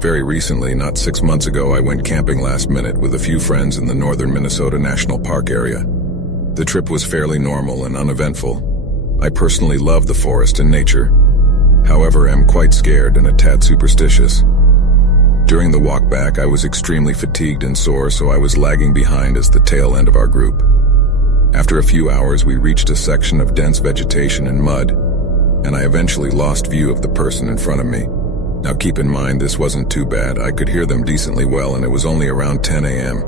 Very recently, not 6 months ago, I went camping last minute with a few friends in the northern Minnesota National Park area. The trip was fairly normal and uneventful. I personally love the forest and nature. However, am quite scared and a tad superstitious. During the walk back, I was extremely fatigued and sore, so I was lagging behind as the tail end of our group. After a few hours, we reached a section of dense vegetation and mud, and I eventually lost view of the person in front of me. Now keep in mind, this wasn't too bad. I could hear them decently well, and it was only around 10 a.m.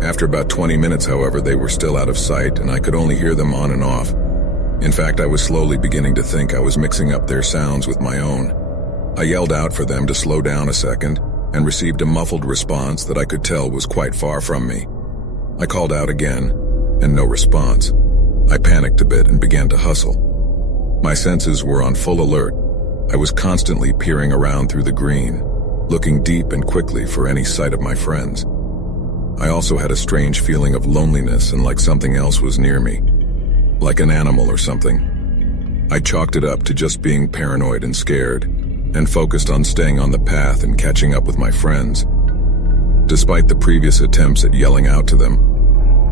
After about 20 minutes, however, they were still out of sight, and I could only hear them on and off. In fact, I was slowly beginning to think I was mixing up their sounds with my own. I yelled out for them to slow down a second, and received a muffled response that I could tell was quite far from me. I called out again, and no response. I panicked a bit and began to hustle. My senses were on full alert. I was constantly peering around through the green, looking deep and quickly for any sight of my friends. I also had a strange feeling of loneliness and like something else was near me, like an animal or something. I chalked it up to just being paranoid and scared, and focused on staying on the path and catching up with my friends. Despite the previous attempts at yelling out to them,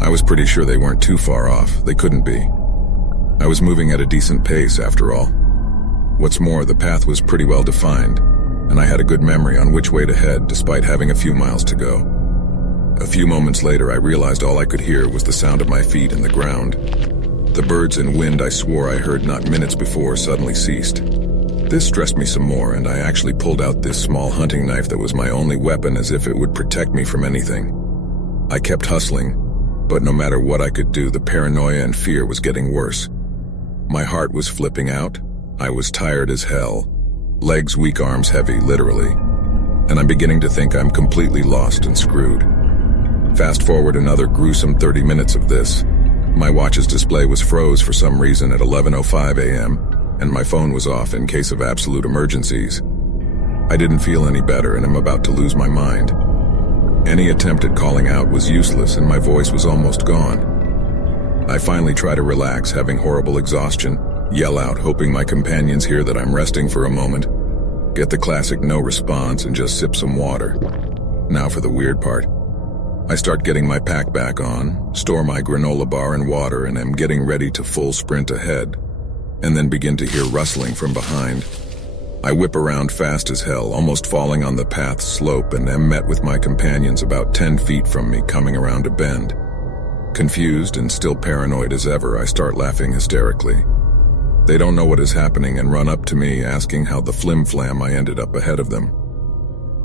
I was pretty sure they weren't too far off. They couldn't be. I was moving at a decent pace after all. What's more, the path was pretty well defined, and I had a good memory on which way to head despite having a few miles to go. A few moments later, I realized all I could hear was the sound of my feet in the ground. The birds and wind I swore I heard not minutes before suddenly ceased. This stressed me some more, and I actually pulled out this small hunting knife that was my only weapon, as if it would protect me from anything. I kept hustling, but no matter what I could do, the paranoia and fear was getting worse. My heart was flipping out. I was tired as hell. Legs weak, arms heavy, literally. And I'm beginning to think I'm completely lost and screwed. Fast forward another gruesome 30 minutes of this. My watch's display was froze for some reason at 11:05 a.m., and my phone was off in case of absolute emergencies. I didn't feel any better, and I'm about to lose my mind. Any attempt at calling out was useless, and my voice was almost gone. I finally try to relax, having horrible exhaustion, yell out, hoping my companions hear that I'm resting for a moment, get the classic no response, and just sip some water. Now for the weird part. I start getting my pack back on, store my granola bar and water, and am getting ready to full sprint ahead, and then begin to hear rustling from behind. I whip around fast as hell, almost falling on the path's slope, and am met with my companions about 10 feet from me coming around a bend. Confused and still paranoid as ever, I start laughing hysterically. They don't know what is happening and run up to me asking how the flim-flam I ended up ahead of them.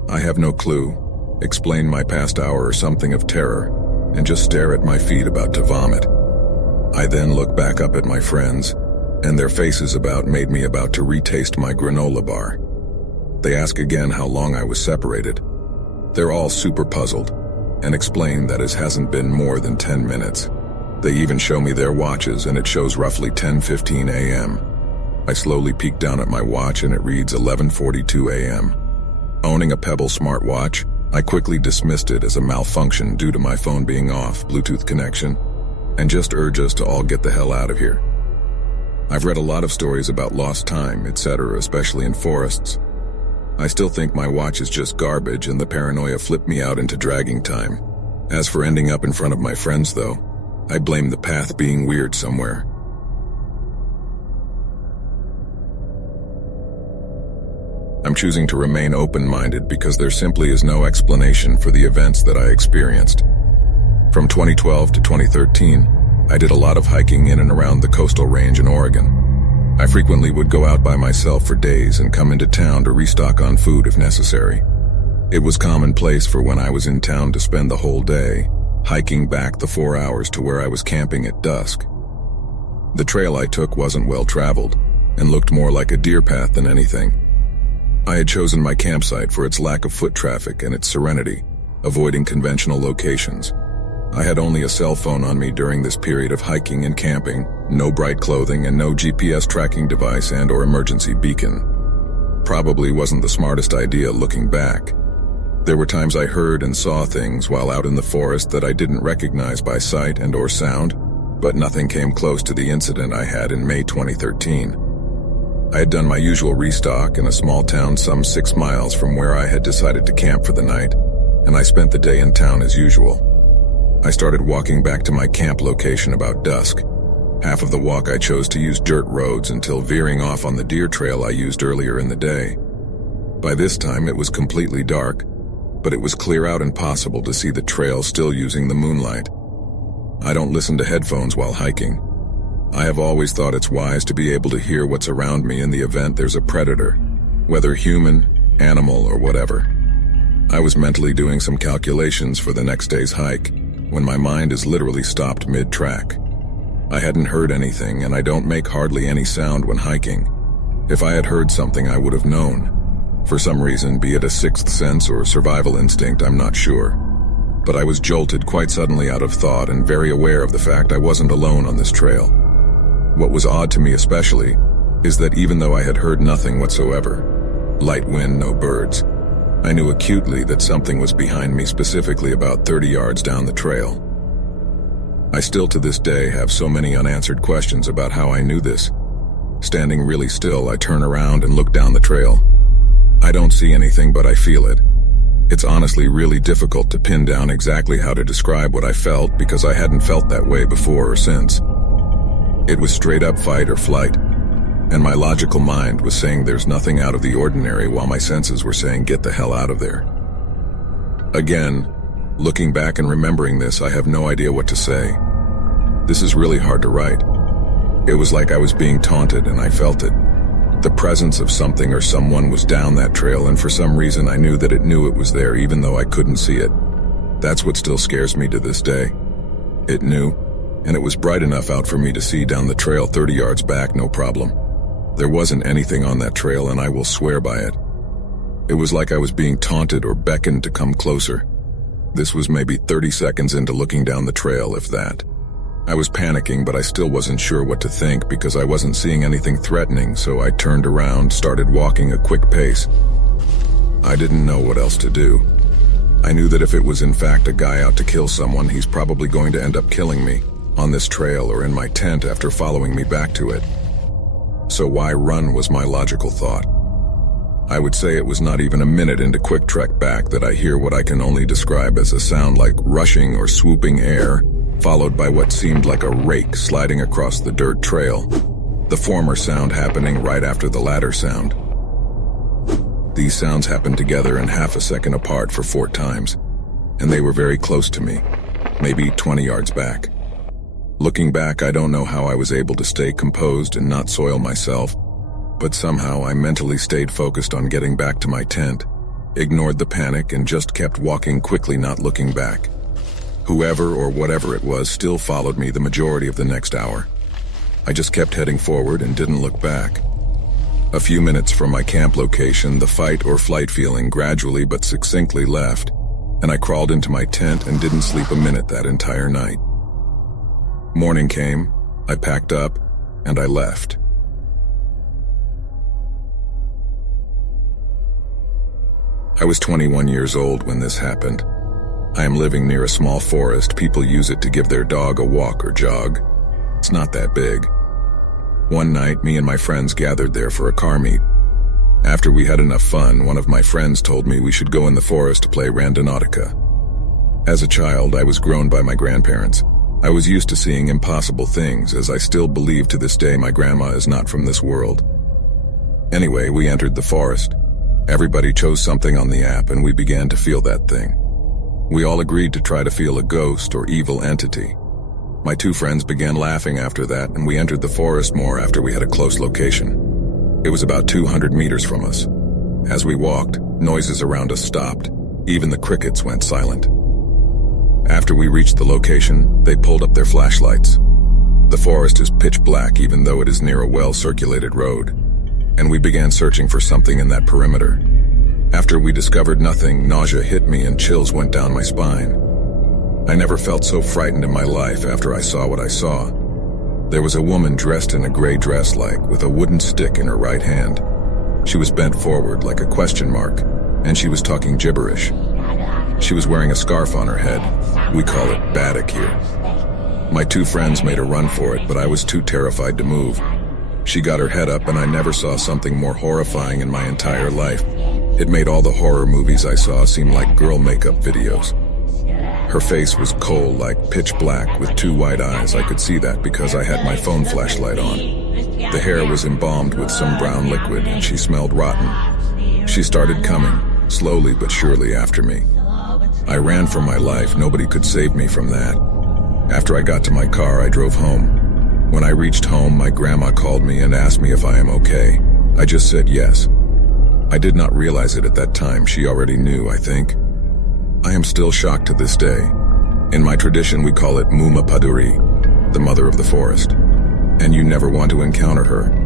I have no clue, explain my past hour or something of terror, and just stare at my feet about to vomit. I then look back up at my friends, and their faces made me about to retaste my granola bar. They ask again how long I was separated. They're all super puzzled, and explain that it hasn't been more than 10 minutes. They even show me their watches, and it shows roughly 10:15 a.m. I slowly peek down at my watch, and it reads 11:42 a.m. Owning a Pebble smartwatch, I quickly dismissed it as a malfunction due to my phone being off, Bluetooth connection, and just urge us to all get the hell out of here. I've read a lot of stories about lost time, etc., especially in forests. I still think my watch is just garbage, and the paranoia flipped me out into dragging time. As for ending up in front of my friends, though, I blame the path being weird somewhere. I'm choosing to remain open-minded because there simply is no explanation for the events that I experienced. From 2012 to 2013, I did a lot of hiking in and around the coastal range in Oregon. I frequently would go out by myself for days and come into town to restock on food if necessary. It was commonplace for when I was in town to spend the whole day, hiking back the 4 hours to where I was camping at dusk. The trail I took wasn't well traveled, and looked more like a deer path than anything. I had chosen my campsite for its lack of foot traffic and its serenity, avoiding conventional locations. I had only a cell phone on me during this period of hiking and camping, no bright clothing, and no GPS tracking device and/or emergency beacon. Probably wasn't the smartest idea looking back. There were times I heard and saw things while out in the forest that I didn't recognize by sight and/or sound, but nothing came close to the incident I had in May 2013. I had done my usual restock in a small town some 6 miles from where I had decided to camp for the night, and I spent the day in town as usual. I started walking back to my camp location about dusk. Half of the walk I chose to use dirt roads until veering off on the deer trail I used earlier in the day. By this time it was completely dark, but it was clear out and possible to see the trail still using the moonlight. I don't listen to headphones while hiking. I have always thought it's wise to be able to hear what's around me in the event there's a predator, whether human, animal, or whatever. I was mentally doing some calculations for the next day's hike when my mind is literally stopped mid-track. I hadn't heard anything, and I don't make hardly any sound when hiking. If I had heard something, I would have known. For some reason, be it a sixth sense or survival instinct, I'm not sure. But I was jolted quite suddenly out of thought and very aware of the fact I wasn't alone on this trail. What was odd to me especially is that even though I had heard nothing whatsoever, light wind, no birds, I knew acutely that something was behind me, specifically about 30 yards down the trail. I still to this day have so many unanswered questions about how I knew this. Standing really still, I turn around and look down the trail. I don't see anything, but I feel it. It's honestly really difficult to pin down exactly how to describe what I felt because I hadn't felt that way before or since. It was straight up fight or flight, and my logical mind was saying there's nothing out of the ordinary while my senses were saying get the hell out of there. Again, looking back and remembering this, I have no idea what to say. This is really hard to write. It was like I was being taunted and I felt it. The presence of something or someone was down that trail, and for some reason I knew that it knew it was there even though I couldn't see it. That's what still scares me to this day. It knew. And it was bright enough out for me to see down the trail 30 yards back, no problem. There wasn't anything on that trail, and I will swear by it. It was like I was being taunted or beckoned to come closer. This was maybe 30 seconds into looking down the trail, if that. I was panicking, but I still wasn't sure what to think because I wasn't seeing anything threatening, so I turned around, started walking a quick pace. I didn't know what else to do. I knew that if it was in fact a guy out to kill someone, he's probably going to end up killing me. On this trail or in my tent after following me back to it. So why run was my logical thought. I would say it was not even a minute into quick trek back that I hear what I can only describe as a sound like rushing or swooping air, followed by what seemed like a rake sliding across the dirt trail, the former sound happening right after the latter sound. These sounds happened together in half a second apart for 4 times, and they were very close to me, maybe 20 yards back. Looking back, I don't know how I was able to stay composed and not soil myself, but somehow I mentally stayed focused on getting back to my tent, ignored the panic, and just kept walking quickly, not looking back. Whoever or whatever it was still followed me the majority of the next hour. I just kept heading forward and didn't look back. A few minutes from my camp location, the fight or flight feeling gradually but succinctly left, and I crawled into my tent and didn't sleep a minute that entire night. Morning came, I packed up, and I left. I was 21 years old when this happened. I am living near a small forest. People use it to give their dog a walk or jog. It's not that big. One night, me and my friends gathered there for a car meet. After we had enough fun, one of my friends told me we should go in the forest to play randonautica. As a child, I was grown by my grandparents. I was used to seeing impossible things, as I still believe to this day my grandma is not from this world. Anyway, we entered the forest. Everybody chose something on the app, and we began to feel that thing. We all agreed to try to feel a ghost or evil entity. My 2 friends began laughing after that, and we entered the forest more after we had a close location. It was about 200 meters from us. As we walked, noises around us stopped. Even the crickets went silent. After we reached the location, they pulled up their flashlights. The forest is pitch black even though it is near a well-circulated road, and we began searching for something in that perimeter. After we discovered nothing, nausea hit me and chills went down my spine. I never felt so frightened in my life after I saw what I saw. There was a woman dressed in a gray dress with a wooden stick in her right hand. She was bent forward like a question mark, and she was talking gibberish. She was wearing a scarf on her head. We call it batik here. My 2 friends made a run for it, but I was too terrified to move. She got her head up and I never saw something more horrifying in my entire life. It made all the horror movies I saw seem like girl makeup videos. Her face was coal like pitch black with two white eyes. I could see that because I had my phone flashlight on. The hair was embalmed with some brown liquid and she smelled rotten. She started coming, slowly but surely after me. I ran for my life. Nobody could save me from that. After I got to my car, I drove home. When I reached home, my grandma called me and asked me if I am okay. I just said yes. I did not realize it at that time. She already knew, I think. I am still shocked to this day. In my tradition, we call it Muma Paduri, the mother of the forest. And you never want to encounter her.